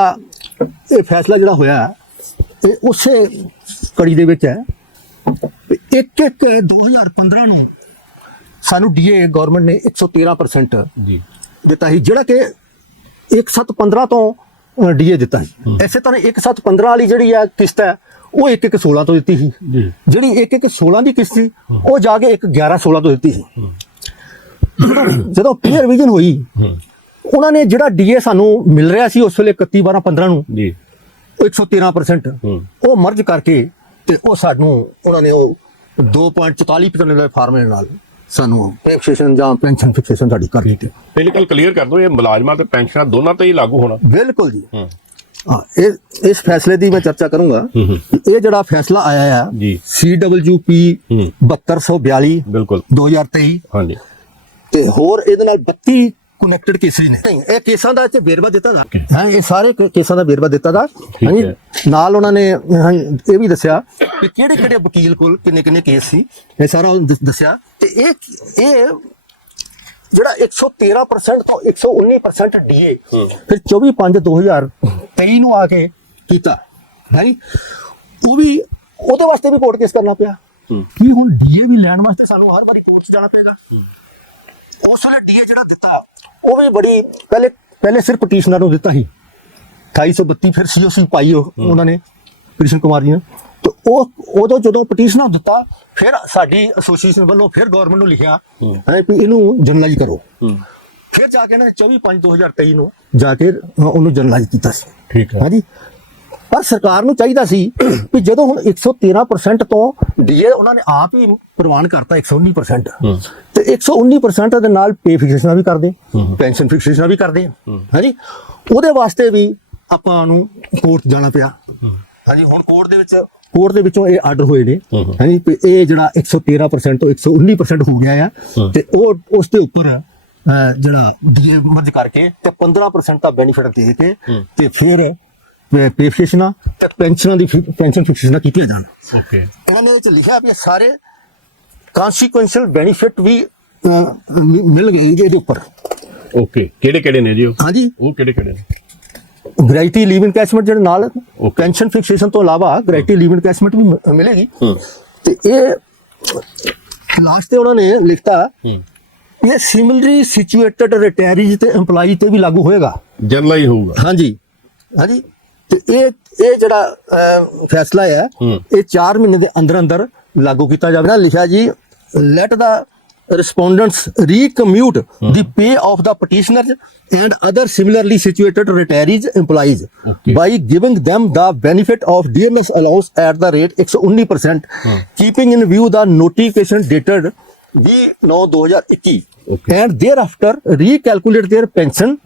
ਇਹ ਫੈਸਲਾ ਜਿਹੜਾ ਹੋਇਆ ਇਹ ਉਸੇ ਕੜੀ ਦੇ ਵਿੱਚ ਹੈ ਇੱਕ ਇੱਕ 2015 ਨੂੰ ਸਾਨੂੰ ਡੀਏ ਗਵਰਨਮੈਂਟ ਨੇ 113% ਜੀ ਦਿੱਤਾ ਸੀ ਜਿਹੜਾ ਕਿ 1715 ਤੋਂ ਡੀਏ ਦਿੱਤਾ ਸੀ ਐਸੇ ਤਰ੍ਹਾਂ 1715 ਵਾਲੀ ਜਿਹੜੀ ਆ ਕਿਸ਼ਤ ਹੈ ਉਹ 1116 ਤੋਂ ਦਿੱਤੀ ਸੀ ਜਿਹੜੀ 1116 ਦੀ ਕਿਸ਼ਤ ਸੀ ਉਹ ਜਾ ਕੇ 1116 ਤੋਂ ਦਿੱਤੀ ਸੀ ਜਦੋਂ ਪੀਅਰ ਵਿਜ਼ਨ ਹੋਈ ਉਹਨਾਂ ਨੇ ਜਿਹੜਾ ਡੀਏ ਸਾਨੂੰ ਮਿਲ ਰਿਹਾ ਸੀ ਉਸ ਵੇਲੇ 31 12 15 ਨੂੰ ਜੀ 113% ਉਹ ਮਰਜ ਕਰਕੇ ਤੇ ਉਹ ਸਾਨੂੰ ਉਹਨਾਂ ਨੇ ਉਹ 2.44% ਦੇ ਫਾਰਮੂਲੇ ਨਾਲ ਸਾਨੂੰ ਪੈਨਸ਼ਨ ਜਾਂ ਪੈਨਸ਼ਨ ਫਿਕਸੇਸ਼ਨ ਸਾਡੀ ਕਰ ਦਿੱਤੀ ਬਿਲਕੁਲ ਕਲੀਅਰ ਕਰ ਦੋ ਇਹ ਮੁਲਾਜ਼ਮਾਂ ਤੇ ਪੈਨਸ਼ਨਾਂ ਦੋਨਾਂ ਤੇ ਹੀ ਲਾਗੂ ਹੋਣਾ ਬਿਲਕੁਲ ਜੀ ਹਾਂ ਇਹ ਇਸ ਫੈਸਲੇ ਦੀ ਮੈਂ ਚਰਚਾ ਕਰੂੰਗਾ ਇਹ ਜਿਹੜਾ ਫੈਸਲਾ ਆਇਆ ਹੈ ਜੀ CWP 7242 ਬਿਲਕੁਲ 2023 ਹਾਂਜੀ ਤੇ ਹੋਰ ਇਹਦੇ ਨਾਲ 32 ਕਨੈਕਟਡ ਕੇਸ ਨੇ ਨਹੀਂ ਇਹ ਕੇਸਾਂ ਦਾ ਇੱਥੇ ਵੇਰਵਾ ਦਿੱਤਾ ਦਾ ਹਾਂ ਇਹ ਸਾਰੇ ਕੇਸਾਂ ਦਾ ਵੇਰਵਾ ਦਿੱਤਾ ਦਾ ਹਾਂ ਨਾਲ ਉਹਨਾਂ ਨੇ ਹਾਂ, ਇਹ ਵੀ ਦੱਸਿਆ ਕਿ ਕਿਹੜੇ ਕਿਹੜੇ ਵਕੀਲ ਕੋਲ ਕਿੰਨੇ ਕਿੰਨੇ ਕੇਸ ਸੀ ਇਹ ਸਾਰਾ ਦੱਸਿਆ ਤੇ ਇਹ ਇਹ ਜਿਹੜਾ 113% ਤੋਂ 119% ਡੀਏ ਫਿਰ 24/5/2023 ਨੂੰ ਆ ਕੇ ਕੀਤਾ ਭਾਈ ਉਹ ਵੀ ਉਹਦੇ ਵਾਸਤੇ ਵੀ ਕੋਰਟ ਕੇਸ ਕਰਨਾ ਪਿਆ ਕੀ ਹੁਣ ਡੀਏ ਵੀ ਲੈਣ ਵਾਸਤੇ ਸਾਨੂੰ ਹਰ ਵਾਰੀ ਕੋਰਟ ਜਾਣਾ ਪਏਗਾ ਉਸ ਸਾਰਾ ਡੀਏ ਜਿਹੜਾ ਦਿੱਤਾ ਉਹ ਵੀ ਬੜੀ ਪਹਿਲੇ ਪਹਿਲੇ ਸਿਰਫ ਪਟੀਸ਼ਨਰ ਨੂੰ ਦਿੱਤਾ ਸੀ 2832 ਫਿਰ ਸੀਓਸੀ ਪਾਈ ਉਹਨਾਂ ਨੇ ਕ੍ਰਿਸ਼ਨ ਕੁਮਾਰ ਜੀ ਨੇ ਤੇ ਉਹ ਉਦੋਂ ਜਦੋਂ ਪਟੀਸ਼ਨਰ ਦਿੱਤਾ ਫਿਰ ਸਾਡੀ ਐਸੋਸੀਏਸ਼ਨ ਵੱਲੋਂ ਫਿਰ ਗਵਰਨਮੈਂਟ ਨੂੰ ਲਿਖਿਆ ਹੈ ਕਿ ਇਹਨੂੰ ਜਨਰਲਾਈਜ਼ ਕਰੋ ਫਿਰ ਜਾ ਕੇ ਨੇ 24 5 2023 ਨੂੰ ਜਾ ਕੇ ਉਹਨੂੰ ਜਨਰਲਾਈਜ਼ ਕੀਤਾ ਸੀ ਠੀਕ ਹੈ ਹਾਂਜੀ ਪਰ ਸਰਕਾਰ ਨੂੰ ਚਾਹੀਦਾ ਸੀ ਕਿ ਜਦੋਂ ਹੁਣ 113% ਤੋਂ ਡੀਏ ਉਹਨਾਂ ਨੇ ਆਪ ਹੀ ਪ੍ਰਵਾਨ ਕਰਤਾ 119% ਤੇ 119% ਦੇ ਨਾਲ ਪੇ ਫਿਕਸੇਸ਼ਨ ਵੀ ਕਰਦੇ ਪੈਨਸ਼ਨ ਫਿਕਸੇਸ਼ਨਾਂ ਵੀ ਕਰਦੇ ਹਾਂਜੀ ਉਹਦੇ ਵਾਸਤੇ ਵੀ ਆਪਾਂ ਨੂੰ ਕੋਰਟ ਜਾਣਾ ਪਿਆ ਹਾਂਜੀ ਹੁਣ ਕੋਰਟ ਦੇ ਵਿੱਚ ਕੋਰਟ ਦੇ ਵਿੱਚੋਂ ਇਹ ਆਰਡਰ ਹੋਏ ਨੇ ਹਾਂਜੀ ਇਹ ਜਿਹੜਾ 113% ਤੋਂ 119% ਹੋ ਗਿਆ ਆ ਤੇ ਉਹ ਉਸ ਦੇ ਉੱਪਰ ਜਿਹੜਾ ਡੀਏ ਮਰਜ ਕਰਕੇ ਤੇ 15% ਦਾ ਬੈਨੀਫਿਟ ਦੇ ਕੇ ਤੇ ਫਿਰ ਪੇਫਿਸ਼ਨਾ ਤੇ ਪੈਨਸ਼ਨਾਂ ਦੀ ਪੈਨਸ਼ਨ ਫਿਕਸੇਸ਼ਨਾਂ ਕੀਤੀਆਂ ਜਾਣ ਓਕੇ ਇਹਨਾਂ ਨੇ ਵਿੱਚ ਲਿਖਿਆ ਵੀ ਸਾਰੇ ਕਨਸੀਕੁਐਂਸ਼ੀਅਲ ਬੈਨੀਫਿਟ ਵੀ ਮਿਲ ਗਏ ਇਹਦੇ ਉੱਪਰ ਓਕੇ ਕਿਹੜੇ ਕਿਹੜੇ ਨੇ ਜੀ ਉਹ ਹਾਂਜੀ ਉਹ ਕਿਹੜੇ ਕਿਹੜੇ ਨੇ ਗ੍ਰੈਜੂਟੀ ਲੀਵ ਇਨਕੈਸ਼ਮੈਂਟ ਜਿਹੜੇ ਨਾਲ ਪੈਨਸ਼ਨ ਫਿਕਸੇਸ਼ਨ ਤੋਂ ਇਲਾਵਾ ਗ੍ਰੈਟੀ ਲੀਵ ਇਨਕੈਸ਼ਮੈਂਟ ਵੀ ਮਿਲੇਗੀ ਤੇ ਇਹ ਲਾਸਟ ਤੇ ਉਹਨਾਂ ਨੇ ਲਿਖਤਾ ਇਹ ਸਿਮਿਲਰੀ ਸਿਚੁਏਟਡ ਰਿਟਾਇਰੀਜ਼ ਤੇ ਏਮਪਲਾਈ ਤੇ ਵੀ ਲਾਗੂ ਹੋਏਗਾ ਜਨਰਲ ਹੀ ਹੋਊਗਾ ਹਾਂਜੀ ਹਾਂਜੀ ਤੇ ਇਹ ਇਹ ਜਿਹੜਾ ਫੈਸਲਾ ਹੈ ਇਹ 4 ਮਹੀਨੇ ਦੇ ਅੰਦਰ ਅੰਦਰ ਲਾਗੂ ਕੀਤਾ ਜਾਵੇਗਾ ਲਿਖਿਆ ਜੀ let the respondents recompute the pay of the petitioner and other similarly situated retirees employees by giving them the benefit of D M S allowance at the rate 119% keeping in view the notification dated 9 2021 and thereafter recalculate their pension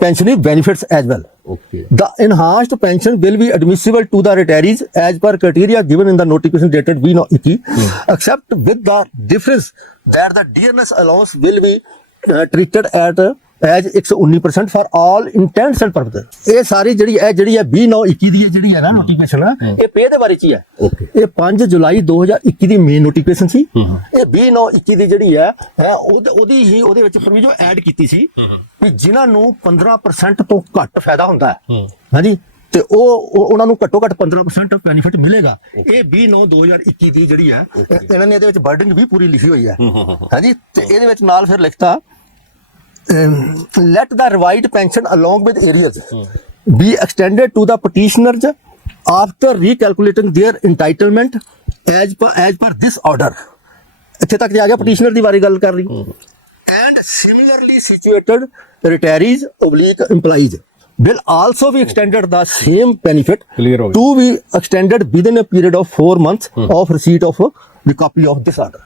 pensionary benefits as well. Okay. The enhanced pension will be admissible to the retirees as per criteria given in the notification dated V no ICI, except with the difference that the dearness allowance will be uh, treated at uh, as 119% for all intents and purpose ਇਹ ਸਾਰੀ ਜਿਹੜੀ ਇਹ ਜਿਹੜੀ ਹੈ 2921 ਦੀ ਜਿਹੜੀ ਹੈ ਨਾ notification ਇਹ ਪੇ ਦੇ ਬਾਰੇ ਚ ਹੀ ਹੈ ਇਹ 5 ਜੁਲਾਈ 2021 ਦੀ ਮੇਨ ਨੋਟੀਫਿਕੇਸ਼ਨ ਸੀ ਇਹ 2921 ਦੀ ਜਿਹੜੀ ਹੈ ਉਹਦੀ ਹੀ ਉਹਦੇ ਵਿੱਚ ਪ੍ਰੋਵੀਜ਼ਨ ਐਡ ਕੀਤੀ ਸੀ ਕਿ ਜਿਨ੍ਹਾਂ ਨੂੰ 15% ਤੋਂ ਘੱਟ ਫਾਇਦਾ ਹੁੰਦਾ ਹੈ ਹਾਂਜੀ ਤੇ ਉਹ ਉਹਨਾਂ ਨੂੰ ਘੱਟੋ ਘੱਟ 15% ਬੈਨੀਫਿਟ ਮਿਲੇਗਾ ਇਹ 29 2021 ਦੀ ਜਿਹੜੀ ਹੈ ਇਹਨਾਂ ਨੇ ਇਹਦੇ ਵਿੱਚ ਬਰਡਨ ਵੀ ਪੂਰੀ ਲਿਖੀ ਹੋਈ ਹੈ ਹਾਂਜੀ ਤੇ ਇਹਦੇ ਵਿੱਚ ਨਾਲ ਫਿਰ ਲਿਖਤਾ let the revised pension along with arrears be extended to the petitioners after recalculating their entitlement as per as per this order ਇੱਥੇ ਤੱਕ ਤੇ ਆ ਗਿਆ ਪਟੀਸ਼ਨਰ ਦੀ ਬਾਰੇ ਗੱਲ ਕਰ ਰਹੀ and similarly situated retirees oblique EMPLOYEES will also be extended the same benefit to be extended within a period of 4 months of receipt of the copy of this order